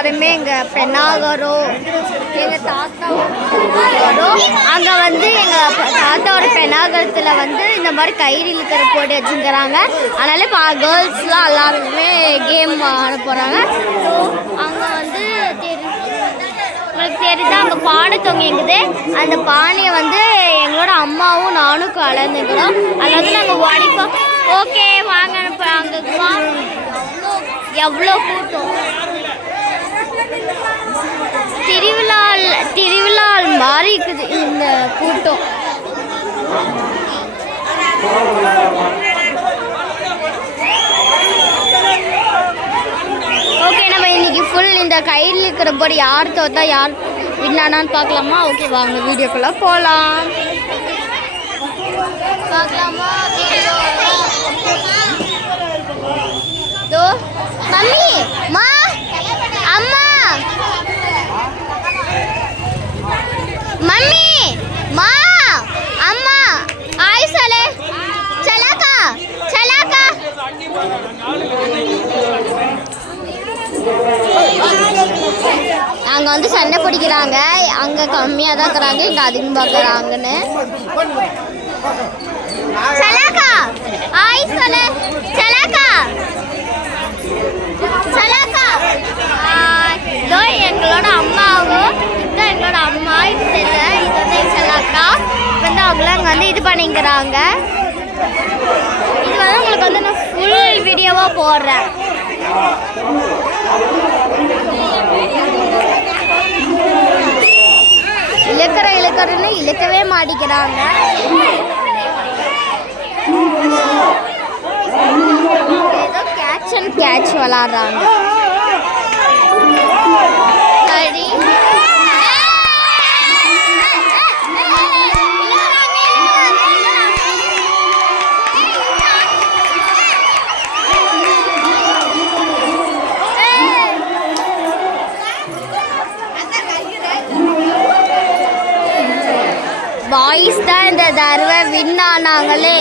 எல்லாருமே எங்கள் பெண்ணாகரோ எங்கள் தாத்தாவோ அங்கே வந்து எங்கள் தாத்தாவோட பெண்ணாகரத்தில் வந்து இந்த மாதிரி கயிறு இழுக்கிற போட்டி வச்சுருக்கிறாங்க. அதனால இப்போ கேர்ள்ஸ்லாம் எல்லாருமே கேம் ஆட போகிறாங்க. ஸோ அங்கே வந்து உங்களுக்கு தெரியுதா அங்கே பானை தொங்கிக்குது. அந்த பானையை வந்து எங்களோட அம்மாவும் நானும் கலந்துக்கிறோம். அதில் வந்து நாங்கள் உடைப்போம். ஓகே வாங்க அங்கே எவ்வளோ கூட்டம் திருவிழா மாதிரி இருக்குது இந்த கூட்டம். ஓகே நம்ம இன்னைக்கு ஃபுல் இந்த கையில் இருக்கிறபடி யார் தோத்தா யார் வின்னானான்னு பார்க்கலாமா? ஓகே வாங்க வீடியோக்குள்ளே போகலாம். பார்க்கலாமா? தோ மம்மி மா அம்மா மம்மி மா அம்மா ஆய் சொல்லு சலாக்கா சலாக்கா. அங்கே வந்து சண்டை பிடிக்கிறாங்க. அங்கே கம்மியாக தான் இருக்கிறாங்க, இங்கே அதிகம் பார்க்குறாங்கன்னு. சலாக்கா ஆய் சொல்லு சலாக்கா சலாக்கா. இதோ எங்களோட அம்மாவும் இதுதான் எங்களோட அம்மா. இது தெரியல, இது வந்து சலாக்கா. வந்து அவங்களும் அங்கே வந்து இது பண்ணிக்கிறாங்க. இது வந்து உங்களுக்கு வந்து நான் ஃபுல் வீடியோவாக போடுறேன். இழுக்கிறன்னு இழுக்கவே மாட்டிக்கிறாங்க. ஏதோ கேட்ச் அண்ட் கேட்ச் விளாடுறாங்க. சரி பாய்ஸ் தான் இந்த தடவை வின் ஆனாங்களே.